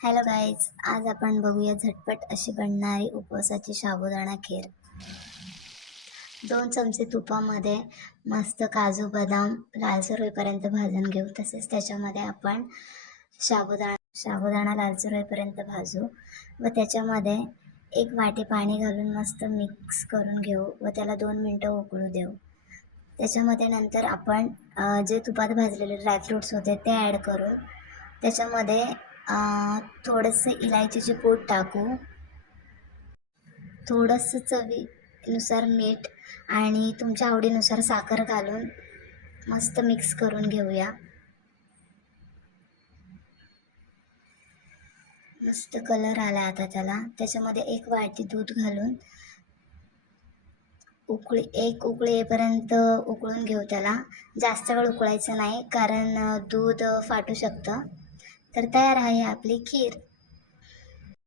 Hello guys, आज आपण बघूया झटपट अशी बनणारी उपवासाची साबुदाणा खीर। 2 चमचे तुपामध्ये मस्त काजू बदाम लालसर होईपर्यंत भाजून घेऊ। तसेच त्याच्यामध्ये आपण साबुदाणा लालसर होईपर्यंत भाजू व त्याच्यामध्ये 1 वाटी पाणी घालून मस्त मिक्स करून घेऊ व त्याला 2 मिनिटं उकळू देऊ। त्याच्यामध्ये नंतर आपण जे तुपात भाजलेले ड्रायफ्रूट्स होते ते ॲड करून त्याच्यामध्ये थोडंसं इलायचीचे पूड टाकू, थोडंसं चवीनुसार मीठ आणि तुमच्या आवडीनुसार साखर घालून मस्त मिक्स करून घेऊया। मस्त कलर आला आता त्याला। त्याच्यामध्ये 1 वाटी दूध घालून एक उकळी येईपर्यंत उकळून घेऊ त्याला। जास्त वेळ उकळायचं नाही कारण दूध फाटू शकतं। तर तयार आहे आपली खीर।